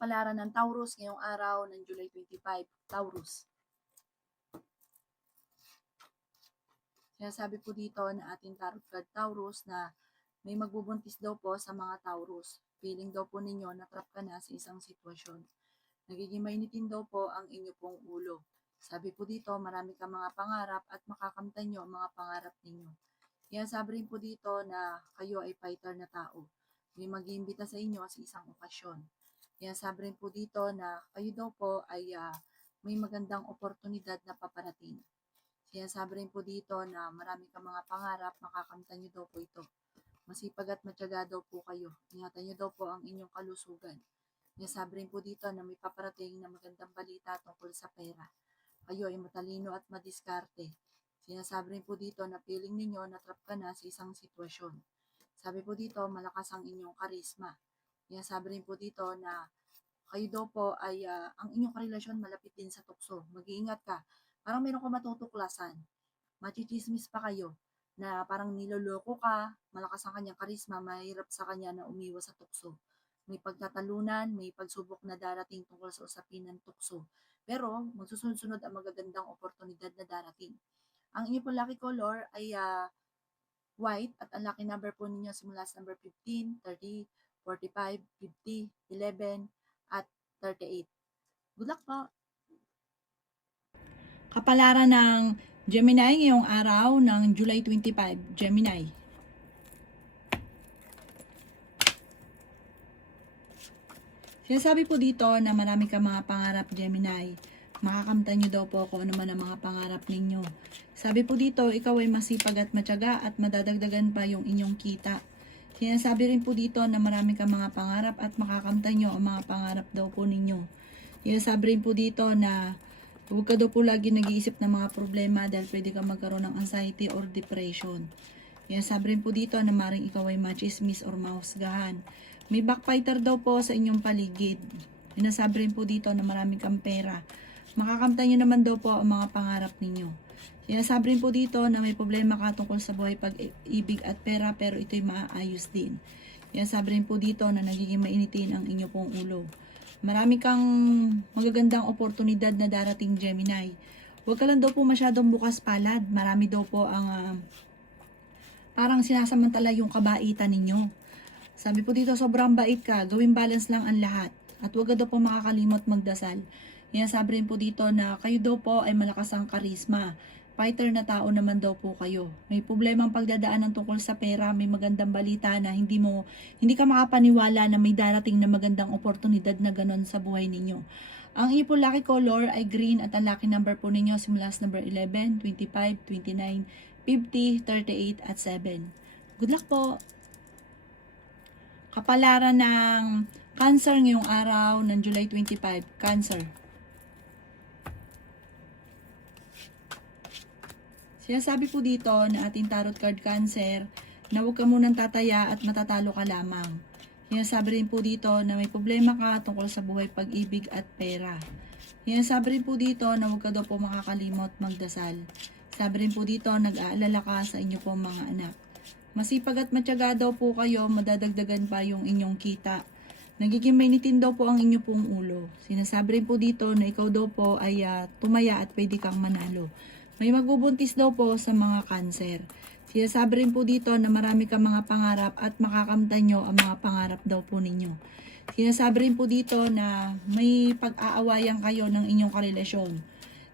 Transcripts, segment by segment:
kapalaran ng Taurus ngayong araw ng July 25. Taurus. Sinasabi po dito na ating tarot card Taurus na may magbubuntis daw po sa mga Taurus. Feeling daw po ninyo na trap ka na sa isang sitwasyon. Nagiging mainitin daw po ang inyo pong ulo. Sabi po dito, marami kang mga pangarap at makakamtan nyo ang mga pangarap ninyo. Yan, sabi rin po dito na kayo ay fighter na tao. May mag-iimbita sa inyo sa isang okasyon. Yan, sabi rin po dito na kayo daw po ay may magandang oportunidad na paparating. Sinasabi rin po dito na marami kang mga pangarap, makakamtan nyo daw po ito. Masipag at matyaga daw po kayo. Ingatan nyo daw po ang inyong kalusugan. Sinasabi rin po dito na may paparating na magandang balita tungkol sa pera. Kayo ay matalino at madiskarte. Sinasabi rin po dito na feeling ninyo na trap ka na sa isang sitwasyon. Sabi po dito, malakas ang inyong karisma. Sinasabi rin po dito na kayo daw po ay ang inyong karelasyon malapit din sa tukso. Mag-iingat ka. Parang meron ka matutuklasan. Machichismis pa kayo na parang niloloko ka, malakas ang kanyang karisma, mahirap sa kanya na umiwas sa tukso. May pagtatalunan, may pagsubok na darating tungkol sa usapin ng tukso. Pero magsusunod-sunod ang magagandang oportunidad na darating. Ang inyong po lucky color ay white at ang lucky number po ninyo simula sa number 15, 30, 45, 50, 11, at 38. Good luck po! Kapalaran ng Gemini ngayong araw ng July 25. Gemini. Sinasabi po dito na marami kang mga pangarap, Gemini. Makakamtan nyo daw po kung ano man ang mga pangarap ninyo. Sabi po dito, ikaw ay masipag at matyaga at madadagdagan pa yung inyong kita. Sinasabi rin po dito na marami kang mga pangarap at makakamtan nyo ang mga pangarap daw po ninyo. Sinasabi rin po dito na huwag ka daw po lagi nag-iisip ng mga problema dahil pwede ka magkaroon ng anxiety or depression. Sinasabi rin po dito na maring ikaw ay machismis or mahusgahan. May backfighter daw po sa inyong paligid. Sinasabi rin po dito na marami kang pera. Makakamtan nyo naman daw po ang mga pangarap ninyo. Sinasabi rin po dito na may problema ka tungkol sa buhay pag-ibig at pera pero ito'y maaayos din. Sinasabi rin po dito na nagiging mainitin ang inyo pong ulo. Marami kang magagandang oportunidad na darating, Gemini. Huwag ka lang daw po masyadong bukas palad. Marami daw po ang parang sinasamantala yung kabaitan ninyo. Sabi po dito, sobrang bait ka. Gawing balance lang ang lahat. At huwag ka daw po makakalimot magdasal. Sabi rin po dito na kayo daw po ay malakas ang karisma. Fighter na tao naman daw po kayo. May problemang pagdadaanan tungkol sa pera, may magandang balita na hindi ka makapaniwala na may darating na magandang oportunidad na ganon sa buhay ninyo. Ang inyong po lucky color ay green at ang lucky number po ninyo simula sa number 11, 25, 29, 50, 38 at 7. Good luck po! Kapalaran ng Cancer ngayong araw ng July 25. Cancer. Sinasabi po dito na ating tarot card Cancer na huwag ka munang tataya at matatalo ka lamang. Sinasabi rin po dito na may problema ka tungkol sa buhay pag-ibig at pera. Sinasabi rin po dito na huwag ka daw po makakalimot magdasal. Sabi rin po dito nag-aalala ka sa inyo pong mga anak. Masipag at matyaga daw po kayo, madadagdagan pa yung inyong kita. Nagiging mainitin daw po ang inyo pong ulo. Sinasabi rin po dito na ikaw daw po ay tumaya at pwede kang manalo. May magbubuntis daw po sa mga Cancer. Sinasabi rin po dito na marami kang mga pangarap at makakamtan nyo ang mga pangarap daw po ninyo. Sinasabi rin po dito na may pag-aawayan kayo ng inyong karelasyon.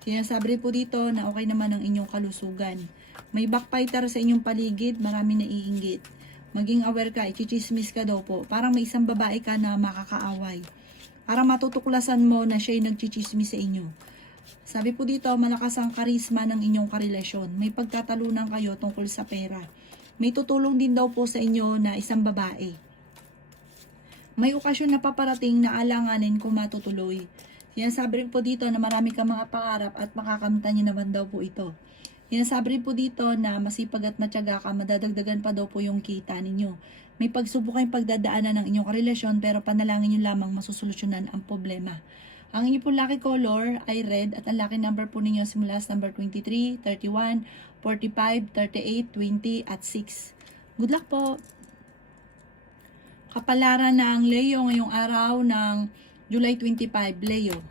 Sinasabi rin po dito na okay naman ang inyong kalusugan. May backfighter sa inyong paligid, marami naiinggit. Maging aware ka, ichichismis ka daw po. Parang may isang babae ka na makakaaway. Parang matutuklasan mo na siya'y nagchichismis sa inyo. Sabi po dito, malakas ang karisma ng inyong karelasyon. May pagtatalunan kayo tungkol sa pera. May tutulong din daw po sa inyo na isang babae. May okasyon na paparating na alanganin kung matutuloy. Sinasabi rin po dito na marami kang mga pangarap at makakamtan niyo naman daw po ito. Sinasabi rin po dito na masipag at matyaga ka, madadagdagan pa daw po yung kita ninyo. May pagsubok kayong pagdadaanan ng inyong karelasyon pero panalangin nyo lamang masusolusyonan ang problema. Ang inyong po lucky color ay red at ang lucky number po ninyo simula sa number 23, 31, 45, 38, 20 at 6. Good luck po! Kapalaran ng Leo ngayong araw ng July 25, Leo.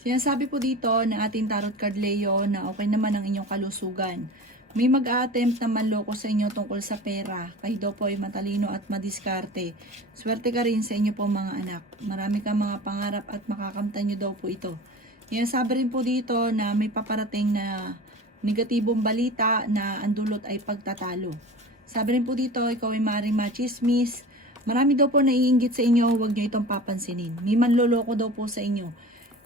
Sinasabi po dito ng ating tarot card Leo na okay naman ang inyong kalusugan. May mag-a-attempt na manloko sa inyo tungkol sa pera. Kayo daw po ay matalino at madiskarte. Swerte ka rin sa inyo po mga anak. Marami kang mga pangarap at makakamtan nyo daw po ito. Sabi rin po dito na may paparating na negatibong balita na ang dulot ay pagtatalo. Sabi rin po dito, ikaw ay maaaring machismis. Marami daw po naiinggit sa inyo, huwag nyo itong papansinin. May manloloko daw po sa inyo.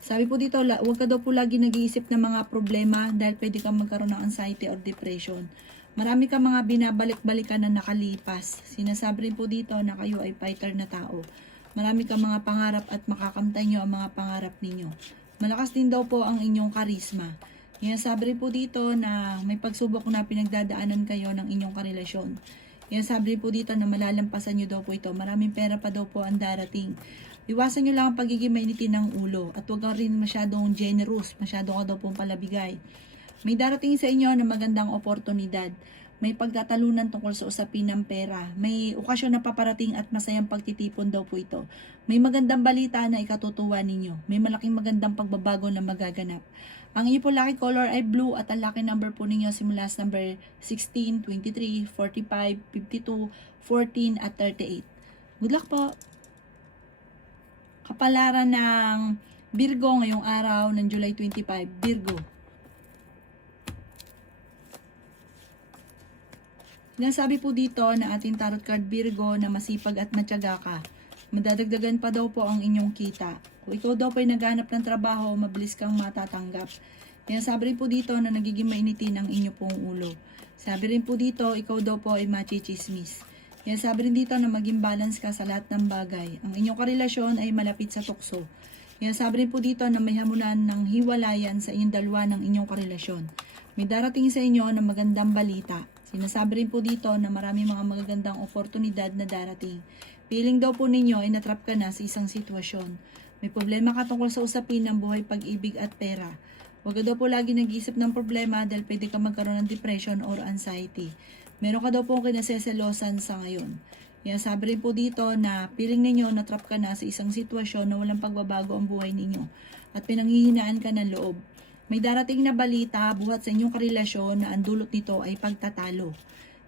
Sabi po dito, huwag ka daw po lagi nag-iisip ng mga problema dahil pwede kang magkaroon ng anxiety or depression. Marami kang mga binabalik-balikan na nakalipas. Sinasabi rin po dito na kayo ay fighter na tao. Marami kang mga pangarap at makakamtan nyo ang mga pangarap ninyo. Malakas din daw po ang inyong karisma. Sabi rin po dito na may pagsubok na pinagdadaanan kayo ng inyong karelasyon. Sabi rin po dito na malalampasan nyo daw po ito. Maraming pera pa daw po ang darating. Iwasan nyo lang ang pagiging mainitin ng ulo at huwag kang rin masyadong generous, masyado ka daw pong palabigay. May darating sa inyo na magandang oportunidad. May pagtatalunan tungkol sa usapin ng pera. May okasyon na paparating at masayang pagtitipon daw po ito. May magandang balita na ikatutuwa ninyo. May malaking magandang pagbabago na magaganap. Ang inyo po lucky color ay blue at ang lucky number po ninyo simula sa number 16, 23, 45, 52, 14 at 38. Good luck po! Kapalaran ng Virgo ngayong araw ng July 25, Virgo. Sinasabi po dito na ating tarot card Virgo na masipag at matyaga ka. Madadagdagan pa daw po ang inyong kita. Kung ikaw daw po ay naghanap ng trabaho, mabilis kang matatanggap. Sabi rin po dito na nagiging mainitin ang inyo pong ulo. Sabi rin po dito, ikaw daw po ay machismis. Sabi rin dito na maging balance ka sa lahat ng bagay. Ang inyong karelasyon ay malapit sa tukso. Sabi rin po dito na may hamunan ng hiwalayan sa inyong dalawa ng inyong karelasyon. May darating sa inyo na magandang balita. Sinasabi rin po dito na marami mga magagandang oportunidad na darating. Feeling daw po ninyo ay natrap ka na sa isang sitwasyon. May problema ka tungkol sa usapin ng buhay, pag-ibig at pera. Huwag ka daw po lagi nag-iisip ng problema dahil pwede ka magkaroon ng depression or anxiety. Meron ka daw po kinaseselosan sa ngayon. Sabi rin po dito na feeling ninyo natrap ka na sa isang sitwasyon na walang pagbabago ang buhay ninyo at pinanghihinaan ka ng loob. May darating na balita buhat sa inyong karelasyon na ang dulot nito ay pagtatalo.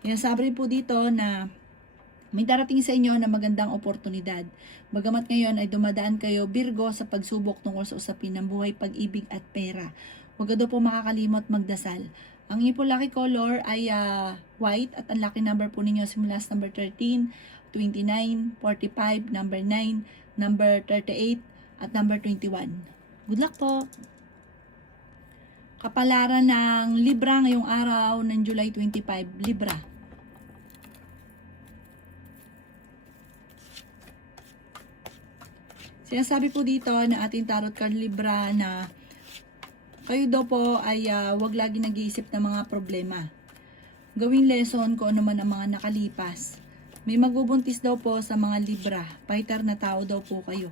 Sabi rin po dito na may darating sa inyo na magandang oportunidad. Bagamat ngayon ay dumadaan kayo Virgo sa pagsubok tungkol sa usapin ng buhay, pag-ibig at pera. Huwag ka daw po makakalimot magdasal. Ang inyo po lucky color ay white at ang lucky number po ninyo simula sa number 13, 29, 45, number 9, number 38 at number 21. Good luck po! Kapalaran ng Libra ngayong araw ng July 25, Libra. Sinasabi po dito na ating tarot card Libra na kayo daw po ay wag lagi nag-iisip ng mga problema. Gawing lesson kung ano man ang mga nakalipas. May magbubuntis daw po sa mga Libra. Fighter na tao daw po kayo.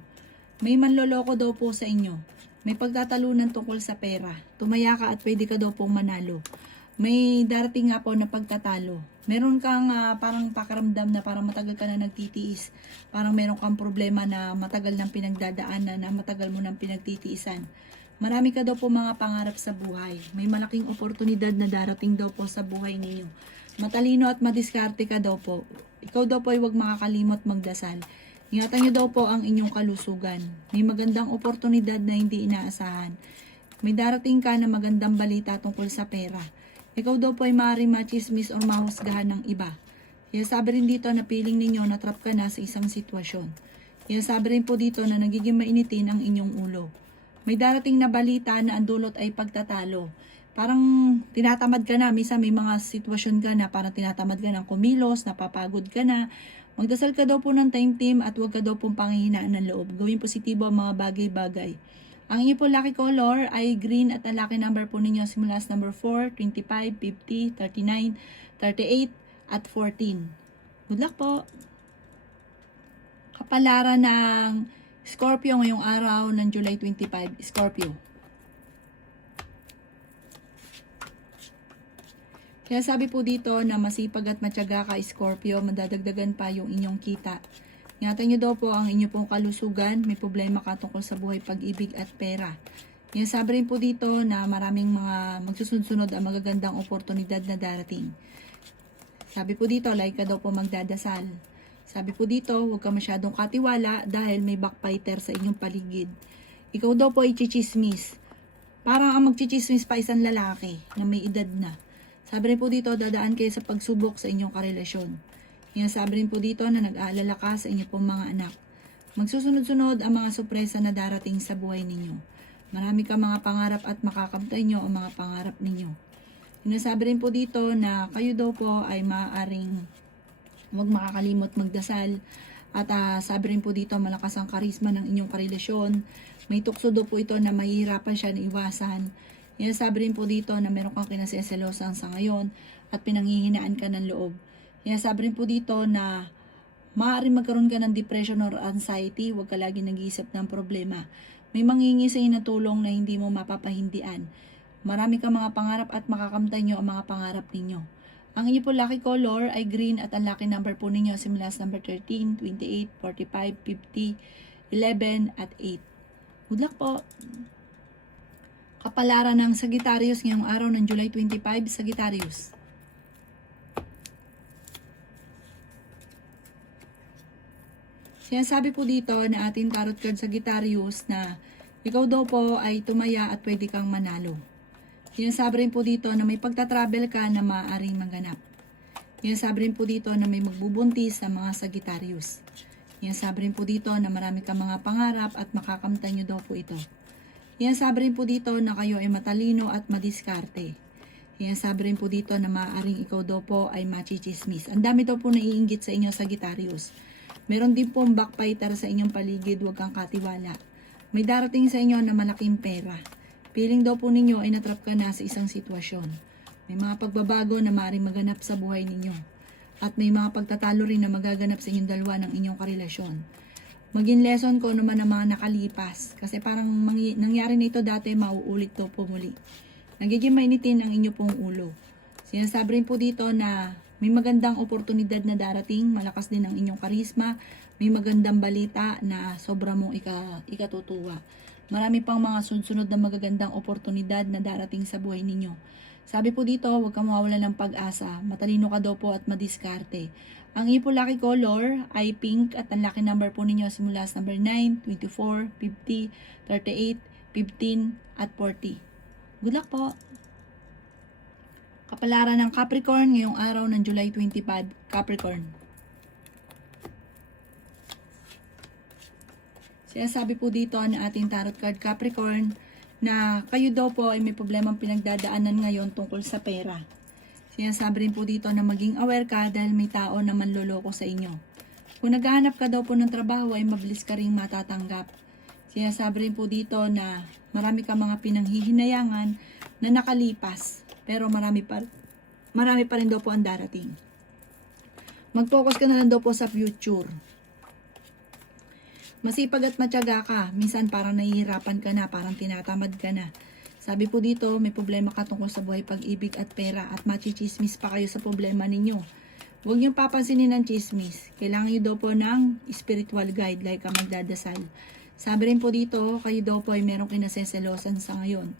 May manloloko daw po sa inyo. May pagtatalunan tungkol sa pera. Tumaya ka at pwede ka daw pong manalo. May darating nga po na pagtatalo. Meron kang parang pakaramdam na parang matagal ka na nagtitiis. Parang meron kang problema na matagal nang pinagdadaanan, na matagal mo nang pinagtitiisan. Marami ka daw po mga pangarap sa buhay. May malaking oportunidad na darating daw po sa buhay ninyo. Matalino at madiskarte ka daw po. Ikaw daw po ay huwag makakalimot magdasal. Ingatan nyo daw po ang inyong kalusugan. May magandang oportunidad na hindi inaasahan. May darating ka na magandang balita tungkol sa pera. Ikaw daw po ay maaaring machismis o mahusgahan ng iba. Sabi rin dito na piling ninyo na trap ka na sa isang sitwasyon. Sabi rin po dito na nagiging mainitin ang inyong ulo. May darating na balita na ang dulot ay pagtatalo. Parang tinatamad ka na. Minsan may mga sitwasyon ka na parang tinatamad ka ng kumilos, napapagod ka na. Magdasal ka daw po ng time team at huwag ka daw pong panghihinaan ng loob. Gawin positibo ang mga bagay-bagay. Ang inyo po lucky color ay green at ang lucky number po ninyo simula sa number 4, 25, 50, 39, 38 at 14. Good luck po! Kapalaran ng Scorpio ngayong araw ng July 25, Scorpio. Kaya sabi po dito na masipag at matyaga ka, Scorpio, madadagdagan pa yung inyong kita. Ingatan nyo daw po ang inyo pong kalusugan, may problema ka tungkol sa buhay, pag-ibig at pera. Yung sabi rin po dito na maraming mga magsusunod ang magagandang oportunidad na darating. Sabi po dito, like ka daw po magdadasal. Sabi po dito, huwag ka masyadong katiwala dahil may backbiter sa inyong paligid. Ikaw daw po ay chichismis. Parang ang magchichismis pa isang lalaki na may edad na. Sabi rin po dito, dadaan kayo sa pagsubok sa inyong karelasyon. Yan sabi rin po dito na nag-aalala ka sa inyong pong mga anak. Magsusunod-sunod ang mga sorpresa na darating sa buhay ninyo. Marami ka mga pangarap at makakamtay nyo ang mga pangarap ninyo. Sinasabi rin po dito na kayo daw po ay maaaring huwag makakalimot magdasal. At sabi rin po dito, malakas ang karisma ng inyong karelasyon. May tukso daw po ito na mahihirapan siya na iwasan. Yan sabi rin po dito na meron kang kinaseselosan sa ngayon at pinanghihinaan ka ng loob. Yan sabi rin po dito na maaaring magkaroon ka ng depression or anxiety. Huwag ka lagi nag-iisip ng problema. May manghingi sa na tulong na hindi mo mapapahindian. Marami kang mga pangarap at makakamtay nyo ang mga pangarap ninyo. Ang inyo po lucky color ay green at ang lucky number po ninyo simula sa number 13, 28, 45, 50, 11 at 8. Good luck po! Kapalaran ng Sagittarius ngayong araw ng July 25, Sagittarius. Sinasabi po dito na ating tarot card Sagittarius na ikaw daw po ay tumaya at pwede kang manalo. Sinasabi rin po dito na may pagtatravel ka na maaaring maganap. Sinasabi rin po dito na may magbubuntis sa mga Sagittarius. Sinasabi rin po dito na marami kang mga pangarap at makakamtan nyo daw po ito. Sinasabi rin po dito na kayo ay matalino at madiskarte. Sinasabi rin po dito na maaaring ikaw daw po ay machichismis. Ang dami daw po naiinggit sa inyo Sagittarius. Meron din po ang backbiter sa inyong paligid, huwag kang katiwala. May darating sa inyo na malaking pera. Feeling daw po ninyo ay natrap ka na sa isang sitwasyon. May mga pagbabago na maaaring maganap sa buhay ninyo. At may mga pagtatalo rin na magaganap sa inyong dalawa ng inyong karelasyon. Maging lesson ko naman ang mga nakalipas. Kasi parang nangyari na ito dati, mauulit to po muli. Nagiging mainitin ang inyo pong ulo. Sinasabi rin po dito na may magandang oportunidad na darating, malakas din ang inyong karisma, may magandang balita na sobra mong ikatutuwa. Marami pang mga sunod-sunod na magagandang oportunidad na darating sa buhay ninyo. Sabi po dito, huwag kang mawawala ng pag-asa, matalino ka daw po at madiskarte. Ang iyo po lucky color ay pink at ang lucky number po ninyo simula sa number 9, 24, 50, 38, 15 at 40. Good luck po! Kapalaran ng Capricorn ngayong araw ng July 25, Capricorn. Sinasabi po dito na ating tarot card Capricorn na kayo daw po ay may problemang pinagdadaanan ngayon tungkol sa pera. Sinasabi rin po dito na maging aware ka dahil may tao na manloloko sa inyo. Kung naghahanap ka daw po ng trabaho ay mabilis ka rin matatanggap. Sinasabi rin po dito na marami ka mga pinanghihinayangan na nakalipas pero marami pa rin daw po ang darating. Mag-focus ka na lang daw po sa future. Masipag at matyaga ka. Minsan parang nahihirapan ka na, parang tinatamad ka na. Sabi po dito, may problema ka tungkol sa buhay, pag-ibig at pera at machichismis pa kayo sa problema ninyo. Huwag niyong papansinin ng chismis. Kailangan niyo daw po ng spiritual guide like ka magdadasal. Sabi rin po dito, kayo daw po ay merong kinaseselosan sa ngayon.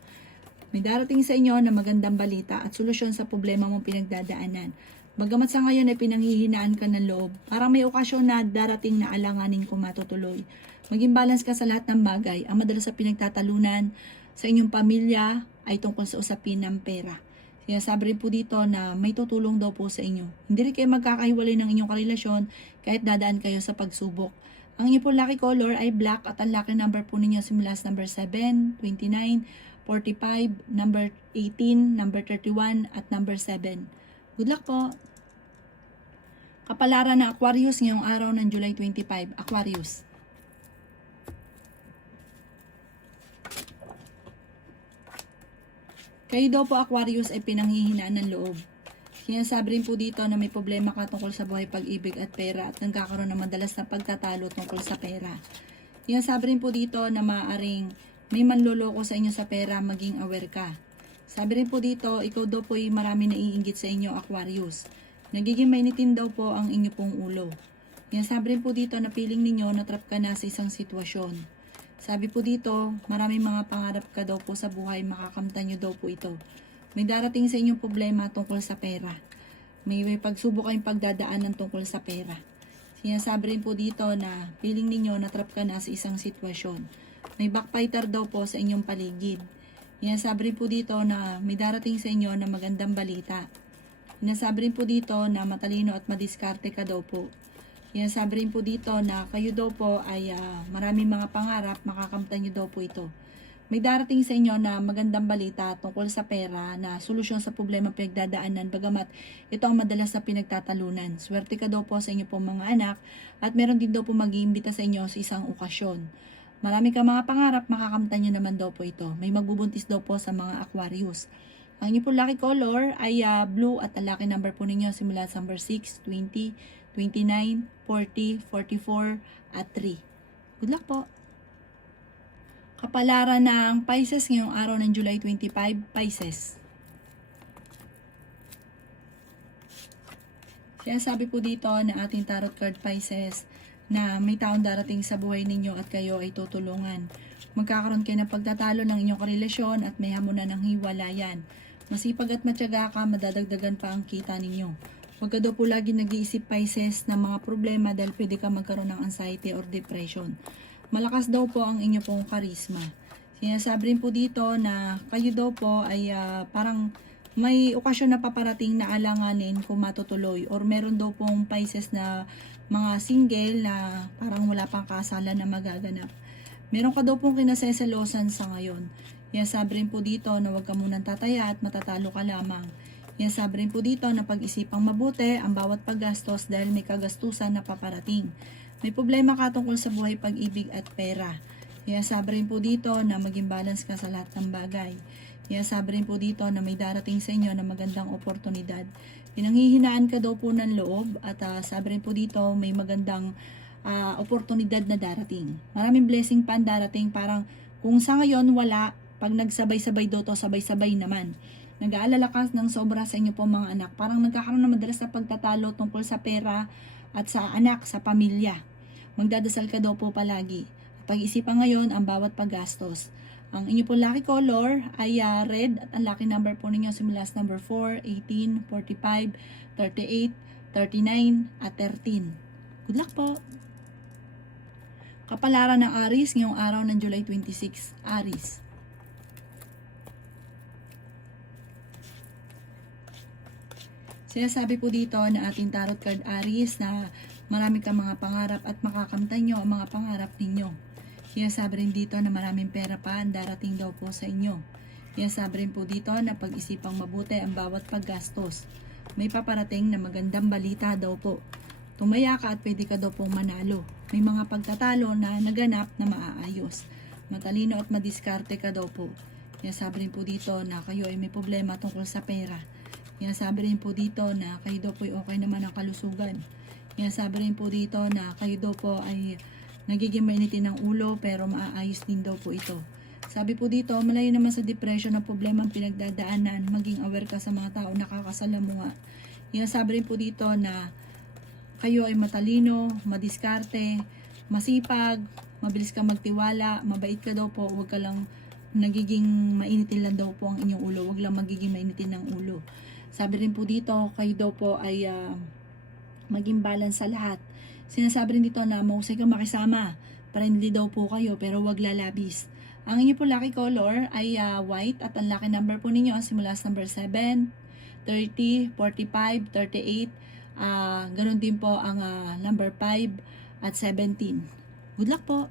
May darating sa inyo na magandang balita at solusyon sa problema mong pinagdadaanan. Bagamat sa ngayon ay pinanghihinaan ka ng loob, parang may okasyon na darating na alanganin kung matutuloy. Maging balance ka sa lahat ng bagay. Ang madalas sa pinagtatalunan sa inyong pamilya ay tungkol sa usapin ng pera. Sinasabi rin po dito na may tutulong daw po sa inyo. Hindi rin kayo magkakahiwalay ng inyong karelasyon kahit dadaan kayo sa pagsubok. Ang inyong po lucky color ay black at ang lucky number po ninyo simula sa number 7, 29, 45, number 18, number 31 at number 7. Good luck po! Kapalaran ng Aquarius ngayong araw ng July 25, Aquarius. Kayo daw po Aquarius ay pinanghihinaan ng loob. Sinasabi rin po dito na may problema ka tungkol sa buhay, pag-ibig at pera at nagkakaroon ng madalas na pagtatalo tungkol sa pera. Sinasabi rin po dito na maaaring may manloloko sa inyo sa pera, maging aware ka. Sabi rin po dito, ikaw daw po ay marami naiinggit sa inyo, Aquarius. Nagiging mainitin daw po ang inyo pong ulo. Yan, sabi rin po dito na feeling ninyo na-trap ka na sa isang sitwasyon. Sabi po dito, maraming mga pangarap ka daw po sa buhay, makakamtan nyo daw po ito. May darating sa inyong problema tungkol sa pera. May pagsubok kayong pagdadaanan tungkol sa pera. Sinasabi rin po dito na feeling ninyo na-trap ka na sa isang sitwasyon. May backfighter daw po sa inyong paligid. Sinasabi rin po dito na may darating sa inyo na magandang balita. Sinasabi rin po dito na matalino at madiskarte ka daw po. Sinasabi rin po dito na kayo daw po ay maraming mga pangarap, makakamtan nyo daw po ito. May darating sa inyo na magandang balita tungkol sa pera na solusyon sa problema pinagdadaanan, bagamat ito ang madalas na pinagtatalunan. Swerte ka daw po sa inyo pong mga anak at meron din daw po mag-iimbita sa inyo sa isang okasyon. Marami ka mga pangarap, makakamtan nyo naman daw po ito. May magbubuntis daw po sa mga Aquarius. Ang inyo po lucky color ay blue at ang lucky number po ninyo simula sa number 6, 20, 29, 40, 44 at 3. Good luck po! Kapalaran ng Pisces ngayong araw ng July 25, Pisces. Sinasabi po dito na ating tarot card Pisces na may taong darating sa buhay ninyo at kayo ay tutulungan. Magkakaroon kayo ng pagtatalo ng inyong karelasyon at may hamunan ng hiwalayan. Masipag at matyaga ka, madadagdagan pa ang kita ninyo. Huwag ka daw po lagi nag-iisip Pisces ng mga problema dahil pwede ka magkaroon ng anxiety or depression. Malakas daw po ang inyo pong karisma. Sinasabi rin po dito na kayo daw po ay parang may okasyon na paparating na alanganin kung matutuloy or meron daw pong Pisces na mga single na parang wala pang kasalan na magaganap. Meron ka daw pong kinaseselosan sa ngayon. Sabi rin po dito na huwag ka munang tataya at matatalo ka lamang. Sabi rin po dito na pag-isipang mabuti ang bawat paggastos dahil may kagastusan na paparating. May problema ka tungkol sa buhay, pag-ibig at pera. Sabi rin po dito na maging balance ka sa lahat ng bagay. Sabi rin po dito na may darating sa inyo na magandang oportunidad. Pinanghihinaan ka daw po ng loob at sabi rin po dito may magandang oportunidad na darating. Maraming blessing pa ang darating, parang kung sa ngayon wala, pag nagsabay-sabay daw to, sabay-sabay naman. Nag-aalala ka ng sobra sa inyo po mga anak. Parang nagkakaroon na madalas na pagtatalo tungkol sa pera at sa anak, sa pamilya. Magdadasal ka daw po palagi. Pag-isipan ngayon ang bawat paggastos. Ang inyo po lucky color ay red at ang lucky number po ninyo simula sa number 4, 18, 45, 38, 39 at 13. Good luck po! Kapalaran ng Aries ngayong araw ng July 26, Aries. Sinasabi po dito na ating tarot card Aries na marami kang mga pangarap at makakamtan nyo ang mga pangarap ninyo. Sinasabi rin dito na maraming pera pa ang darating daw po sa inyo. Sinasabi rin po dito na pag-isipang mabuti ang bawat paggastos. May paparating na magandang balita daw po. Tumaya ka at pwede ka daw pong manalo. May mga pagtatalo na naganap na maaayos. Matalino at madiskarte ka daw po. Sinasabi rin po dito na kayo ay may problema tungkol sa pera. Sinasabi rin po dito na kayo daw po ay okay naman ang kalusugan. Sinasabi rin po dito na kayo daw po ay nagiging mainitin ng ulo pero maaayos din daw po ito. Sabi po dito, malayo naman sa depression na problema ang pinagdadaanan, maging aware ka sa mga tao nakakasalamuha. Sabi rin po dito na kayo ay matalino, madiskarte, masipag, mabilis ka magtiwala, mabait ka daw po, huwag ka lang nagiging mainitin lang daw po ang inyong ulo, huwag lang magiging mainitin ng ulo. Sabi rin po dito, kayo daw po ay maging balance sa lahat. Sinasabi rin dito na mahusay kang makisama. Friendly daw po kayo pero wag lalabis. Ang inyo po lucky color ay white at ang lucky number po ninyo simula sa number 7, 30, 45, 38. Ganun din po ang number 5 at 17. Good luck po!